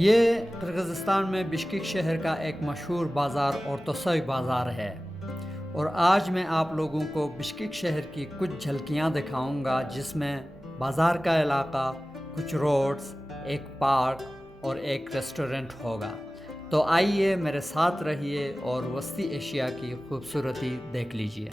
ये किर्गिज़स्तान में बिश्केक शहर का एक मशहूर बाज़ार ओरतोसोय बाज़ार है और आज मैं आप लोगों को बिश्केक शहर की कुछ झलकियाँ दिखाऊंगा, जिसमें बाज़ार का इलाका, कुछ रोड्स, एक पार्क और एक रेस्टोरेंट होगा। तो आइए मेरे साथ रहिए और वस्ती एशिया की खूबसूरती देख लीजिए।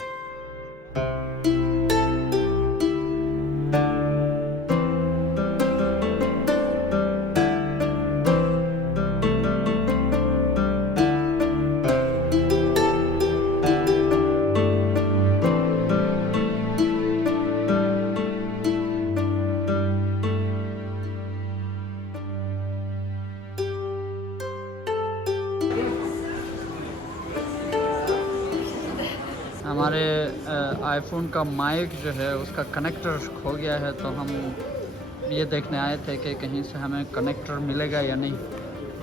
हमारे आईफोन का माइक जो है उसका कनेक्टर खो गया है, तो हम ये देखने आए थे कि कहीं से हमें कनेक्टर मिलेगा या नहीं।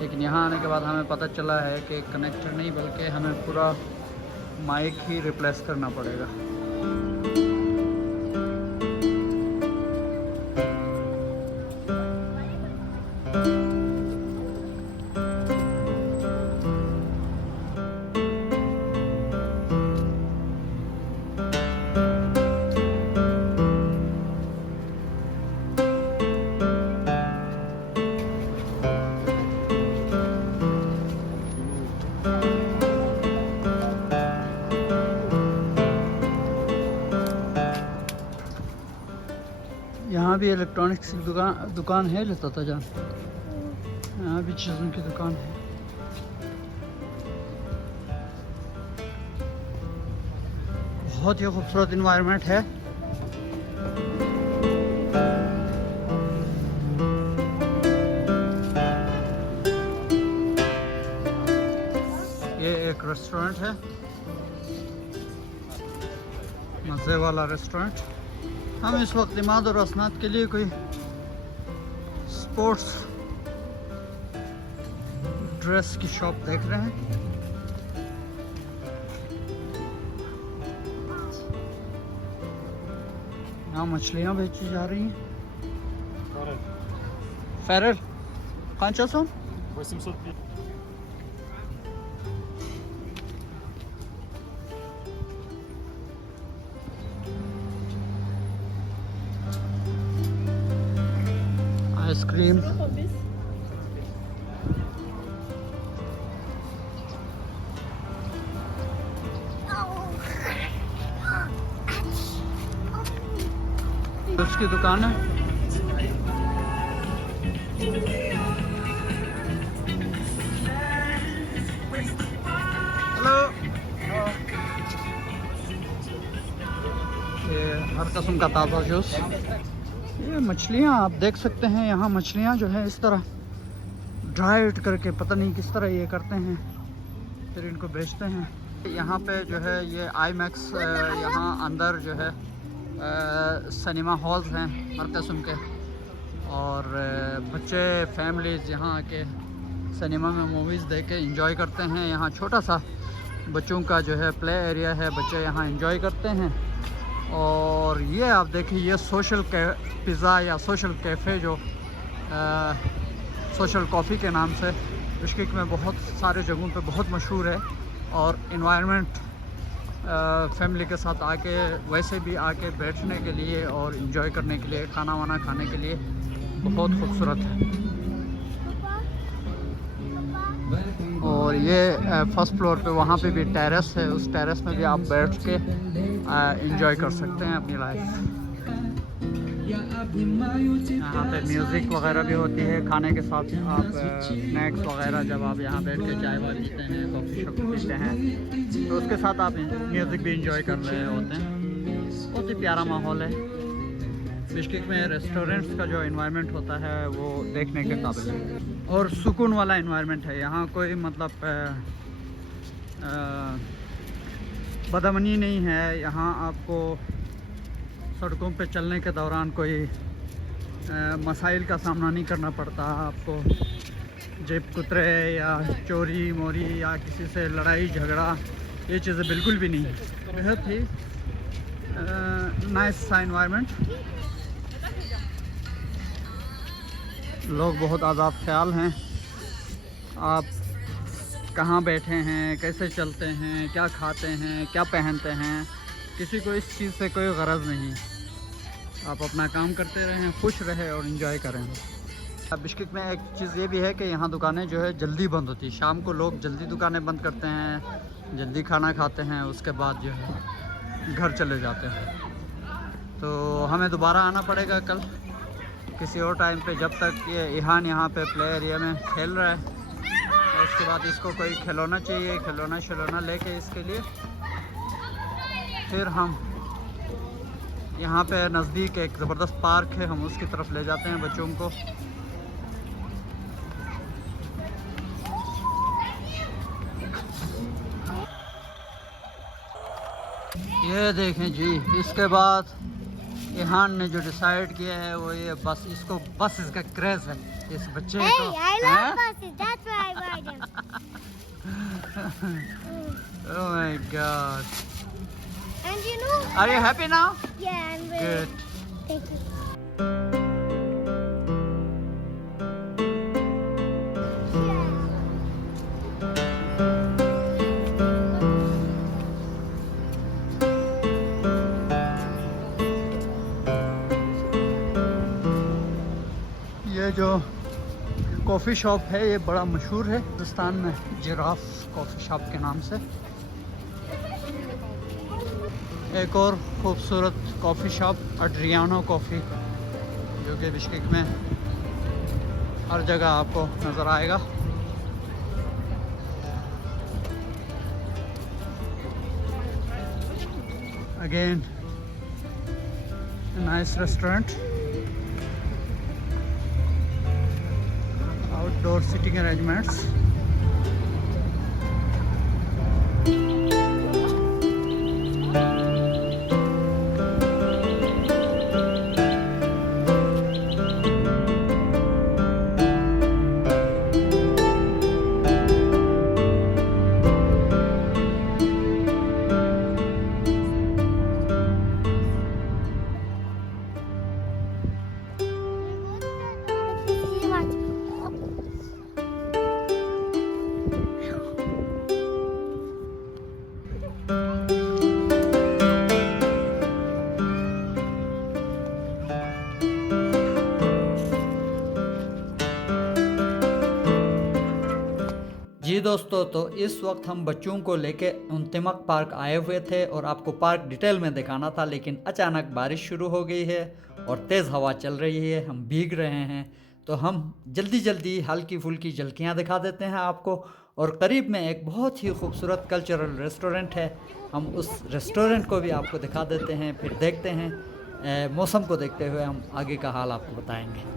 लेकिन यहाँ आने के बाद हमें पता चला है कि कनेक्टर नहीं बल्कि हमें पूरा माइक ही रिप्लेस करना पड़ेगा। यहाँ भी इलेक्ट्रॉनिक्स की दुकान है लता जान, यहाँ भी चीज़ों की दुकान है। बहुत ही खूबसूरत इन्वायरमेंट है। ये एक रेस्टोरेंट है, मज़े वाला रेस्टोरेंट। हम इस वक्त इमाद और असनाद के लिए कोई स्पोर्ट्स ड्रेस की शॉप देख रहे हैं। यहाँ मछलियाँ बेची जा रही हैं। फेरल कांचा सोन 800. आइसक्रीम, उसकी दुकान है। हेलो, ये हर किस्म का ताज़ा जूस। ये मछलियाँ आप देख सकते हैं, यहाँ मछलियाँ जो है इस तरह ड्राइड करके पता नहीं किस तरह ये करते हैं, फिर इनको बेचते हैं। यहाँ पे जो है ये आईमैक्स, यहाँ अंदर जो है सिनेमा हॉल्स हैं हर किस्म के, और बच्चे फैमिलीज़ यहाँ आके सिनेमा में मूवीज़ देख के इंजॉय करते हैं। यहाँ छोटा सा बच्चों का जो है प्ले एरिया है, बच्चे यहाँ इंजॉय करते हैं। और ये आप देखिए, ये सोशल पिज़्ज़ा या सोशल कैफ़े जो सोशल कॉफ़ी के नाम से बिश्केक में बहुत सारे जगहों पे बहुत मशहूर है। और इन्वायरमेंट फैमिली के साथ आके, वैसे भी आके बैठने के लिए और इन्जॉय करने के लिए, खाना वाना खाने के लिए बहुत खूबसूरत है। और ये फर्स्ट फ्लोर पे वहाँ पे भी टेरेस है, उस टेरेस में भी आप बैठ के एंजॉय कर सकते हैं अपनी लाइफ। यहाँ पे म्यूज़िक वगैरह भी होती है, खाने के साथ आप स्नैक्स वगैरह, जब आप यहाँ बैठ के चाय वाय पीते हैं, कॉफ़ी शॉप पीते हैं, तो उसके साथ आप म्यूज़िक भी इंजॉय कर रहे होते हैं। बहुत ही प्यारा माहौल है। बिश्केक में रेस्टोरेंट्स का जो इन्वायरमेंट होता है वो देखने के काबिल है और सुकून वाला इन्वायरमेंट है। यहाँ कोई मतलब बदअमनी नहीं है। यहाँ आपको सड़कों पे चलने के दौरान कोई मसाइल का सामना नहीं करना पड़ता। आपको जेब कुतरे या चोरी मोरी या किसी से लड़ाई झगड़ा, ये चीज़ें बिल्कुल भी नहीं है। बेहद ही नाइस सा इन्वायरमेंट। लोग बहुत आज़ाद ख्याल हैं, आप कहाँ बैठे हैं, कैसे चलते हैं, क्या खाते हैं, क्या पहनते हैं, किसी को इस चीज़ से कोई गरज नहीं। आप अपना काम करते रहें, खुश रहें और इन्जॉय करें। अब बिश्केक में एक चीज़ ये भी है कि यहाँ दुकानें जो है जल्दी बंद होती है। शाम को लोग जल्दी दुकानें बंद करते हैं, जल्दी खाना खाते हैं, उसके बाद जो है घर चले जाते हैं। तो हमें दोबारा आना पड़ेगा कल किसी और टाइम पे, जब तक ये इहान यहाँ पे प्ले एरिया में खेल रहा है। और उसके बाद इसको कोई खिलौना चाहिए, खिलौना लेके इसके लिए फिर हम यहाँ पे नज़दीक एक ज़बरदस्त पार्क है, हम उसकी तरफ ले जाते हैं बच्चों को। ये देखें जी, इसके बाद इहान ने जो डिसाइड किया है वो ये बस, इसको बस इसका क्रेज है इस बच्चे को। Oh my God! And you know? Are you happy now? Yeah, I'm very Good. Thank you. ये जो कॉफ़ी शॉप है ये बड़ा मशहूर है राजस्थान में, जिराफ कॉफ़ी शॉप के नाम से। एक और खूबसूरत कॉफ़ी शॉप एड्रियानो कॉफ़ी, जो कि बिश्केक में हर जगह आपको नज़र आएगा। Again nice restaurant, outdoor sitting arrangements. जी दोस्तों, तो इस वक्त हम बच्चों को लेके उनतिमक पार्क आए हुए थे और आपको पार्क डिटेल में दिखाना था, लेकिन अचानक बारिश शुरू हो गई है और तेज़ हवा चल रही है, हम भीग रहे हैं। तो हम जल्दी हल्की फुल्की झलकियाँ दिखा देते हैं आपको। और करीब में एक बहुत ही खूबसूरत कल्चरल रेस्टोरेंट है, हम उस रेस्टोरेंट को भी आपको दिखा देते हैं। फिर देखते हैं, मौसम को देखते हुए हम आगे का हाल आपको बताएंगे।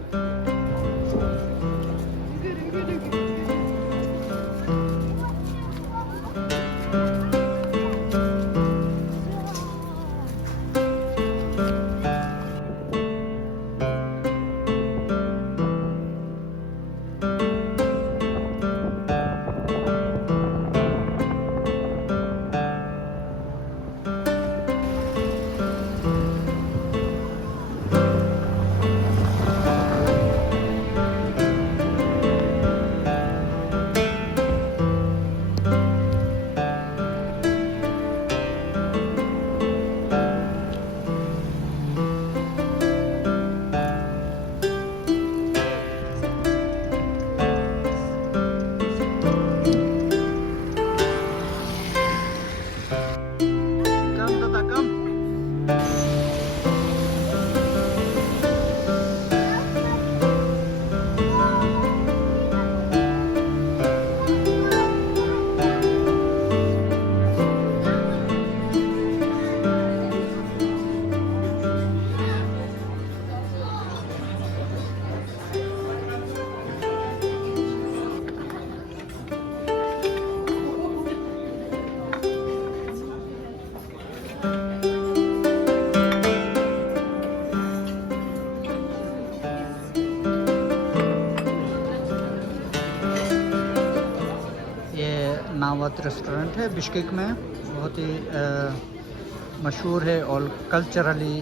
नावत रेस्टोरेंट है बिश्केक में, बहुत ही मशहूर है और कल्चरली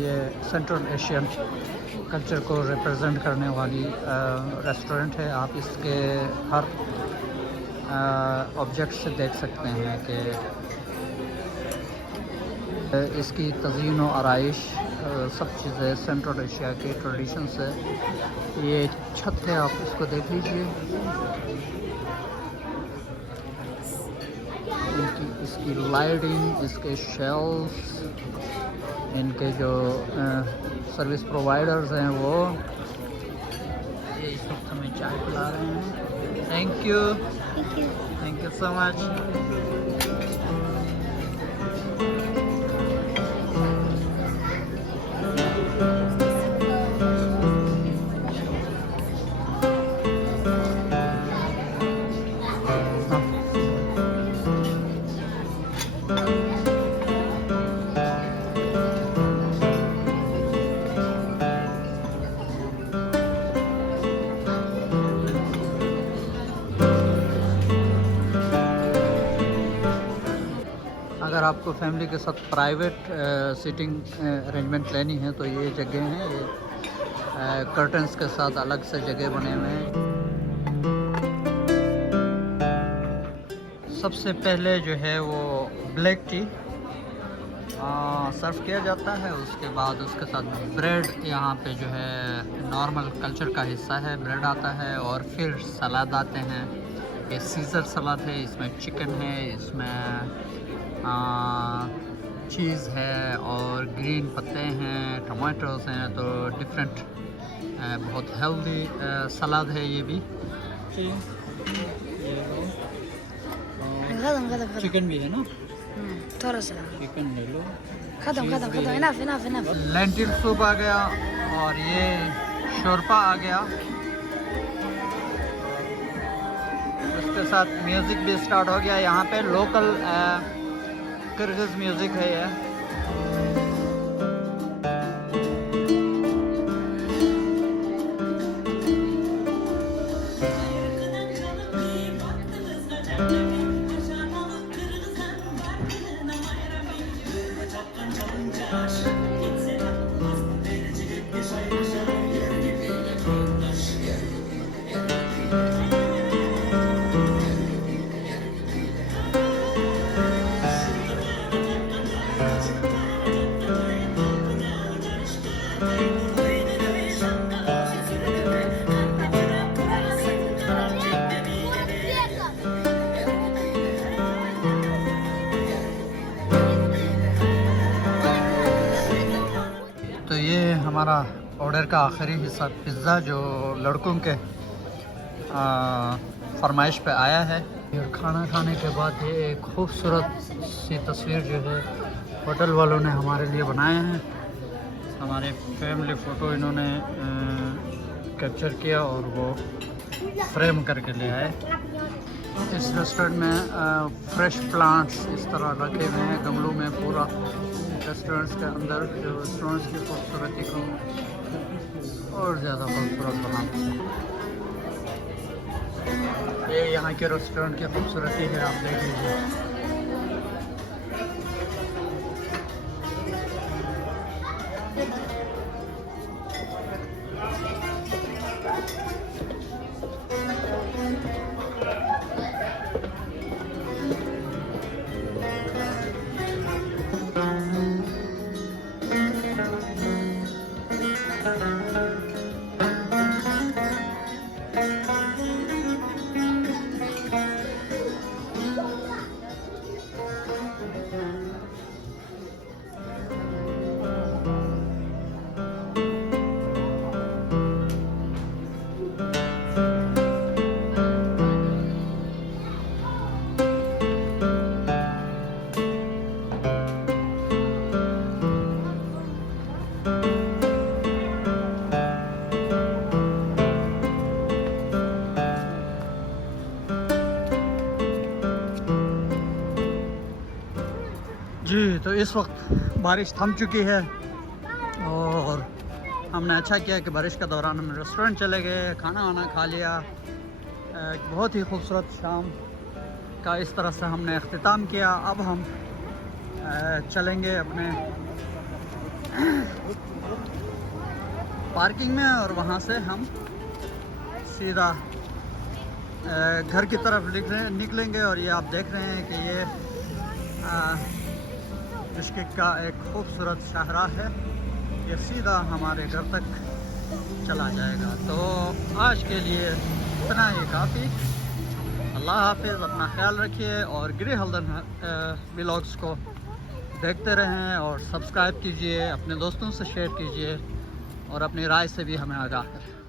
ये सेंट्रल एशियन कल्चर को रिप्रेजेंट करने वाली रेस्टोरेंट है। आप इसके हर ऑब्जेक्ट से देख सकते हैं कि इसकी तज़ीन व आराइश सब चीज़ें सेंट्रल एशिया के ट्रेडिशन से। ये छत है, आप इसको देख लीजिए। इसकी लाइटिंग, इसके शेल्स, इनके जो सर्विस प्रोवाइडर्स हैं वो ये इस वक्त हमें चाय पिला रहे हैं। Thank you so much. अगर आपको फैमिली के साथ प्राइवेट सीटिंग अरेंजमेंट लेनी है तो ये जगह हैं। ये कर्टन्स के साथ अलग से जगह बने हुए हैं। सबसे पहले जो है वो ब्लैक टी सर्व किया जाता है। उसके बाद उसके साथ ब्रेड, यहाँ पे जो है नॉर्मल कल्चर का हिस्सा है, ब्रेड आता है। और फिर सलाद आते हैं। ये सीज़र सलाद है, इसमें चिकन है, इसमें चीज़ है और ग्रीन पत्ते हैं, टमाटोस हैं। तो डिफरेंट बहुत हेल्दी सलाद है ये भी। चिकन भी है ना, थोड़ा सा चिकन ले लो। खत्म इनफ। लेंटिल सूप आ गया और ये शोरपा आ गया। उसके साथ म्यूज़िक भी स्टार्ट हो गया। यहाँ पे लोकल किर्गिज़ म्यूज़िक है ये। तो ये हमारा ऑर्डर का आखिरी हिस्सा पिज़्ज़ा जो लड़कों के फरमाइश पे आया है। और खाना खाने के बाद ये एक खूबसूरत सी तस्वीर जो है होटल वालों ने हमारे लिए बनाए हैं। हमारे फैमिली फ़ोटो इन्होंने कैप्चर किया और वो फ्रेम करके ले आए। इस रेस्टोरेंट में फ्रेश प्लांट्स इस तरह रखे हुए हैं गमलों में। पूरा रेस्टोरेंट्स के अंदर जो रेस्टोरेंट्स की खूबसूरती को और ज़्यादा खूबसूरत बनाते हैं। ये यहाँ के रेस्टोरेंट की खूबसूरती है, आप देख लीजिए। जी, तो इस वक्त बारिश थम चुकी है और हमने अच्छा किया कि बारिश के दौरान हम रेस्टोरेंट चले गए, खाना वाना खा लिया। एक बहुत ही खूबसूरत शाम का इस तरह से हमने अख्तिताम किया। अब हम चलेंगे अपने पार्किंग में और वहाँ से हम सीधा घर की तरफ निकलेंगे। और ये आप देख रहे हैं कि ये बिश्केक का एक खूबसूरत शाहरा है, ये सीधा हमारे घर तक चला जाएगा। तो आज के लिए इतना ही काफ़ी। अल्लाह हाफिज़, अपना ख्याल रखिए और गृह हल्दन व्लॉग्स को देखते रहें और सब्सक्राइब कीजिए, अपने दोस्तों से शेयर कीजिए और अपनी राय से भी हमें आगाह करें।